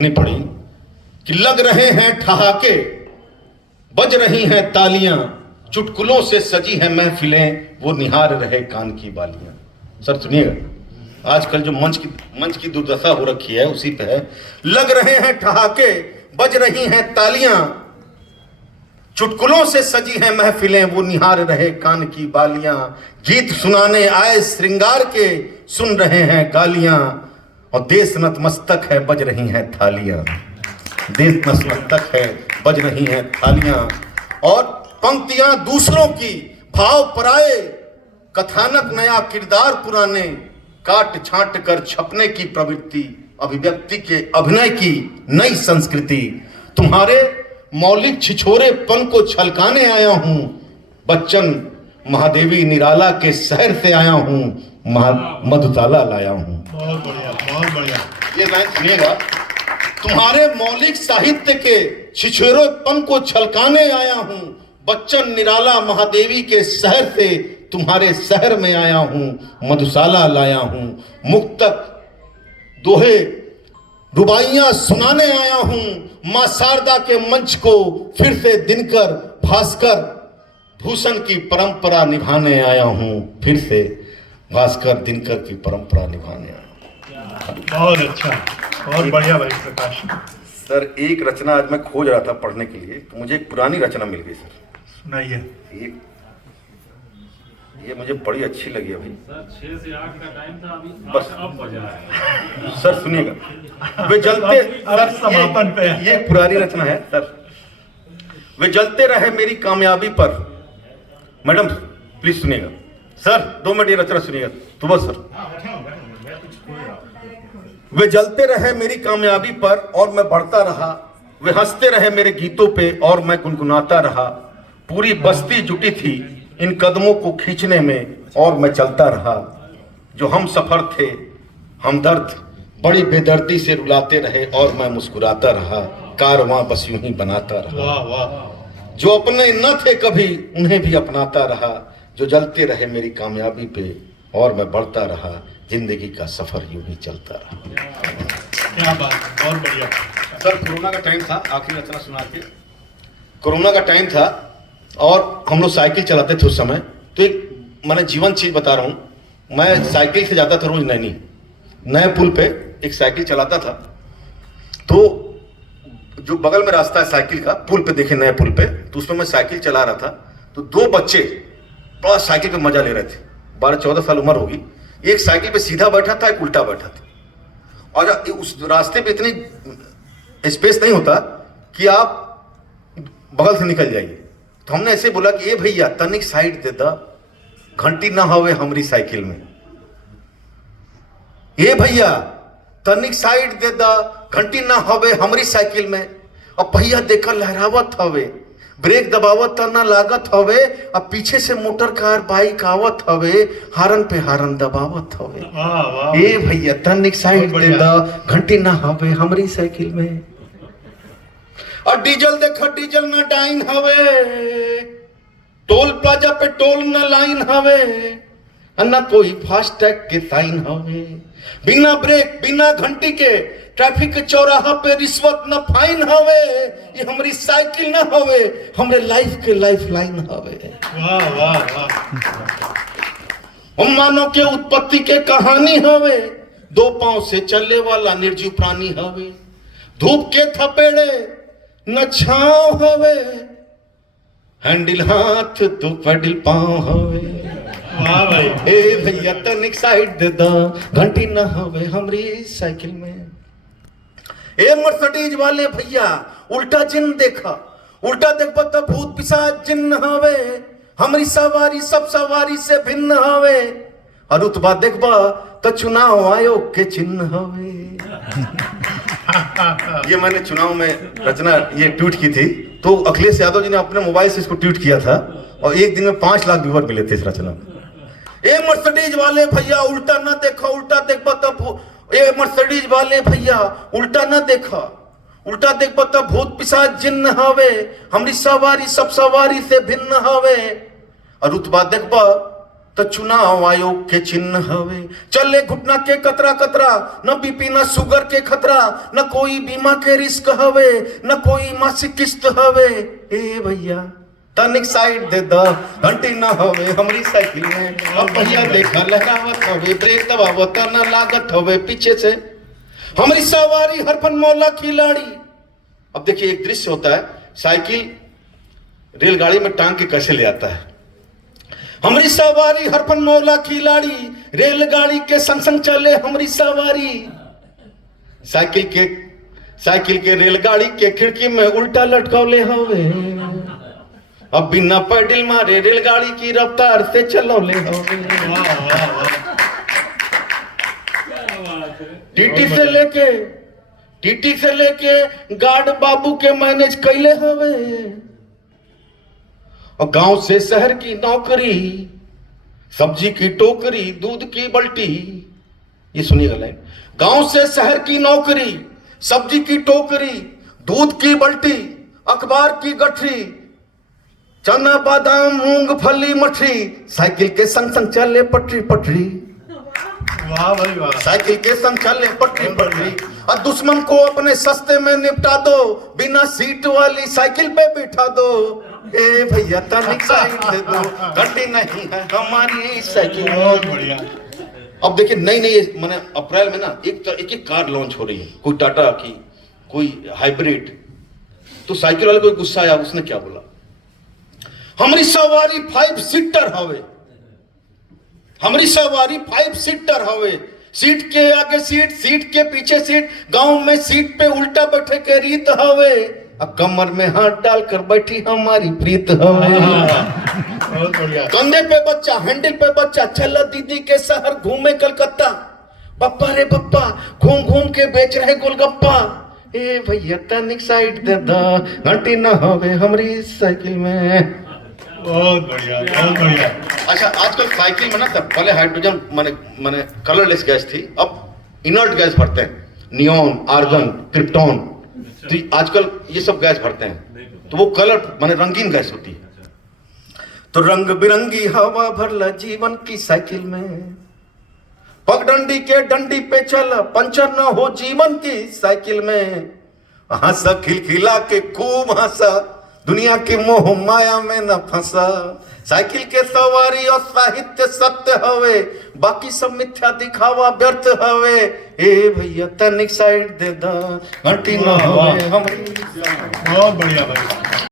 पड़ी कि लग रहे हैं ठहाके, बज रही हैं तालियां, चुटकुलों से सजी हैं महफिलें, वो निहार रहे कान की बालियां। सर सुनिएगा, आजकल जो मंच की दुर्दशा हो रखी है उसी पे है। लग रहे हैं ठहाके, बज रही हैं तालियां, चुटकुलों से सजी हैं महफिलें, वो निहार रहे कान की बालियां। गीत सुनाने आए श्रृंगार के, सुन रहे हैं गालियां, और देश नतमस्तक है, बज रही हैं थालियां। देश नतमस्तक है, बज रही हैं थालियां। और पंक्तियां दूसरों की, भाव पराए, कथानक नया, किरदार पुराने, काट छांट कर छपने की प्रवृत्ति, अभिव्यक्ति के अभिनय की नई संस्कृति। तुम्हारे मौलिक छिछोरेपन को छलकाने आया हूं, बच्चन महादेवी निराला के शहर से आया हूं, मधुशाला लाया हूं। बहुत बढ़िया, बहुत बढ़िया। ये लाइन सुनिएगा। तुम्हारे मौलिक साहित्य के छिछोरेपन को छलकाने आया हूं, बच्चन निराला महादेवी के शहर से तुम्हारे शहर में आया हूं, मधुशाला लाया हूं। मुक्तक दोहे रुबाइयां सुनाने आया हूं, मां शारदा के मंच को फिर से दिनकर भास्कर भूषण की परंपरा निभाने आया हूं, फिर से भास्कर दिनकर की परंपरा निभाने आया हूं। बहुत अच्छा, बहुत बढ़िया भाई प्रकाश। सर एक रचना आज मैं खोज रहा था पढ़ने के लिए, तो मुझे एक पुरानी रचना मिल गई सर। सुनाइए। ये मुझे बड़ी अच्छी लगी अभी। सर 6 से 8 का टाइम था, अभी बस अब बजा है। सर सुनिएगा। वे जलते अब समापन पे है। ये पुरानी रचना है सर। वे जलते रहे मेरी कामयाबी पर। मैडम प्लीज सुनिएगा सर, 2 मिनट ये रचना सुनिएगा तो बस सर। वे जलते रहे मेरी कामयाबी पर और मैं बढ़ता रहा, वे हंसते रहे मेरे गीतों पे और मैं गुनगुनाता रहा। पूरी बस्ती जुटी थी इन कदमों को खींचने में और मैं चलता रहा। जो हम सफर थे हमदर्द बड़ी बेदर्दी से रुलाते रहे और मैं मुस्कुराता रहा। कारवां बस यूं ही बनाता रहा। वाह वाह। जो अपने न थे कभी उन्हें भी अपनाता रहा। जो जलते रहे मेरी कामयाबी पे और मैं बढ़ता रहा। जिंदगी का सफर यूं ही चलता रहा। क्या बात, बहुत बढ़िया। सर कोरोना का टाइम था, आखिरी रचना सुना के। कोरोना का टाइम था और हम लोग साइकिल चलाते थे उस समय। तो एक मैंने जीवन चीज बता रहा हूँ, मैं साइकिल से जाता था रोज नैनी, नए पुल पे एक साइकिल चलाता था। तो जो बगल में रास्ता है साइकिल का, पुल पे देखे नए पुल पे, तो उसमें मैं साइकिल चला रहा था। तो 2 बच्चे बड़ा साइकिल पे मजा ले रहे थे, 12-14 साल उम्र होगी। एक साइकिल पे सीधा बैठा था, एक उल्टा बैठा था। और उस रास्ते पे इतनी स्पेस नहीं होता कि आप बगल से निकल जाइए। तो हमने ऐसे बोला कि ए भैया तनिक साइड दे दा, घंटी ना हवे हमरी साइकिल में। ए भैया तनिक साइड दे दा, घंटी ना हवे हमरी साइकिल में। अब भैया देखा लहरावत हवे, ब्रेक दबावत ना लागत हवे। अब पीछे से मोटर कार बाइक आवत हवे, हारन पे हारन दबावत हवे। वाह वाह। ए भैया तनिक साइड दे दा, घंटी ना हवे हमरी साइकिल में। और डीजल देखा डीजल ना डाइन हवे, टोल प्लाजा पे टोल ना लाइन हवे, ना कोई फास्टैग के साइन हवे। बिना ब्रेक बिना घंटी के ट्रैफिक के चौराहा पे रिश्वत ना फाइन हवे। ये हमारी साइकिल ना हवे, हमरे लाइफ के लाइफ लाइन हवे। वाह वाह वाह। हम मानव के उत्पत्ति के कहानी हवे, 2 पांव से चलने वाला निर्जीव प्राणी हवे। धूप के थपेड़े न छांव हवे, हैंडल हाथ तो पेडल पांव हवे। वाह भाई। ए भैया तनिक साइड दे दा, घंटी न हवे हमरी साइकिल में। ए मर्सिडीज वाले भैया उल्टा जिन देखा, उल्टा देखबा तो भूत पिशाच जिन हवे। हमरी सवारी सब सवारी से भिन्न हवे, और रुतबा देखबा तो चुनाव आयोग के चिन्ह हवे। ये मैंने चुनाव में रचना ये ट्वीट की थी, तो अखिलेश यादव जी ने अपने मोबाइल से इसको ट्वीट किया था और एक दिन में 5 लाख व्यूअर मिले थे इस रचना में। ए मर्सिडीज वाले भैया उल्टा ना देखा, उल्टा देखबा तो ए मर्सिडीज वाले भैया उल्टा ना देखा, उल्टा देखबा तो भूत पिशाच जिन्न हवे। हमरी सवारी सब सवारी से भिन्न हवे, और रुतबा देखबा तो चुनाव आयोग के चिन्ह हवे। चले घुटना के कतरा कतरा, न बीपी न शुगर के खतरा, न कोई बीमा के रिस्क हवे, न कोई मासिक किस्त हवे। ए भैया तनिक साइड दे द, घंटी न हवे हमरी साइकिल में। अब भैया देखा लहरावत हवे, ब्रेक दबावत न लागत हवे पीछे से हमारी सवारी हर फन मौला खिलाड़ी। अब देखिए एक दृश्य होता है, साइकिल रेलगाड़ी में टांग के कैसे ले आता है। हमारी सवारी हर फन मौला खिलाड़ी, रेलगाड़ी के संग संग चले हमारी सवारी। साइकिल के रेलगाड़ी के खिड़की में उल्टा लटकौले हवे। अब बिना पैडल मारे रेलगाड़ी की रफ्तार से चलौले हवे। वाह वाह वाह क्या बात है। टीटी से लेके गार्ड बाबू के मैनेज कैले हवे। और गांव से शहर की नौकरी, सब्जी की टोकरी, दूध की बल्टी। ये सुनिएगा लाइन, गांव से शहर की नौकरी, सब्जी की टोकरी, दूध की बल्टी, अखबार की गठरी, चना बादाम मूंगफली मठरी। साइकिल के संग संग चले पटरी पटरी। वाह भाई वाह। साइकिल के संग चले पटरी पटरी। और दुश्मन को अपने सस्ते में निपटा दो, बिना सीट वाली साइकिल पे बिठा दो। ए भैया तनिक साइड दे दो, घंटी नहीं है हमारी साइकिल। बहुत बढ़िया। अब देखिए नई नई मैंने अप्रैल में ना एक कार लॉन्च हो रही है, कोई टाटा की, कोई हाइब्रिड। तो साइकिल वाले को गुस्सा आया, उसने क्या बोला, हमारी सवारी 5 सीटर हवे, हमारी सवारी 5 सीटर हवे। सीट के आगे सीट, सीट के पीछे सीट, गांव में सीट पे उल्टा बैठे के रीत हवे। अब कमर में हाथ डालकर बैठी हमारी प्रीत हवे। बहुत बढ़िया। कंधे पे बच्चा, हैंडल पे बच्चा, चला दीदी के शहर घूमे कलकत्ता। पप्पा रे पप्पा घूम घूम के बेच रहे गोलगप्पा। ए भैया तनिक साइड दे द, घंटी ना हवे हमारी साइकिल में। बहुत बढ़िया बहुत बढ़िया। अच्छा आजकल साइकिल में ना तब पहले हाइड्रोजन माने कलरलेस गैस थी, अब इनर्ट गैस भरते हैं, नियॉन, आर्गन, क्रिप्टॉन। तो आजकल ये सब गैस भरते हैं, तो वो कलर माने रंगीन गैस होती है। तो रंग बिरंगी हवा भरला जीवन की साइकिल में। पगडंडी के डंडी पे चला, पंचर न हो जीवन की साइकिल में। हंसा खिलखिला के खूब हंसा, दुनिया की मोह माया में न फंसा। साइकिल के सवारी और साहित्य सत्य हवे, बाकी सब मिथ्या दिखावा व्यर्थ हवे। ए भैया तनिक साइड दे दा, घंटी न हवे हमरी। बहुत बढ़िया भाई।